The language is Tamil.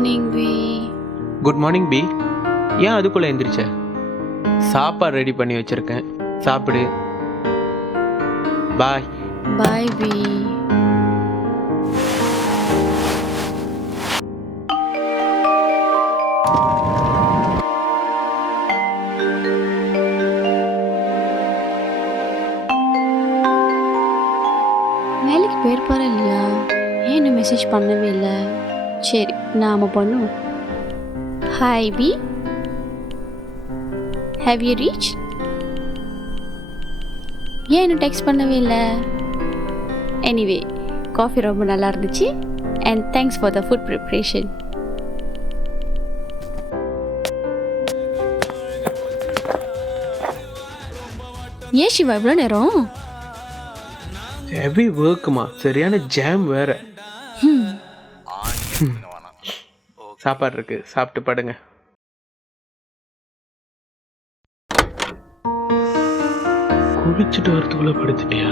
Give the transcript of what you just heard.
Morning V. Good morning B. ஏன் அதுக்குள்ளே எந்திரிச்ச? சாப்பாடு ரெடி பண்ணி வச்சுருக்கேன், சாப்பிடு. பாய். Bye V. வேலைக்கு போயிருப்பாரா இல்லையா? ஏன் இன்னும் மெசேஜ் பண்ணவே இல்லை? சரி, நாம பண்ணுவோம். Hi B, have you reach? ஏன் இன்னும் டெக்ஸ்ட் பண்ணவே இல்லை? எனிவே, காஃபி ரொம்ப நல்லா இருந்துச்சு and thanks for the food preparation. ஏன் சிவா இவ்வளோ நேரம்? ஹெவி ஒர்க்குமா, சரியான ஜாம் வேற. சாப்பாடு இருக்கு, சாப்பிட்டு படுங்க. குளிச்சுட்டு வரதுக்குள்ள படுத்துட்டியா?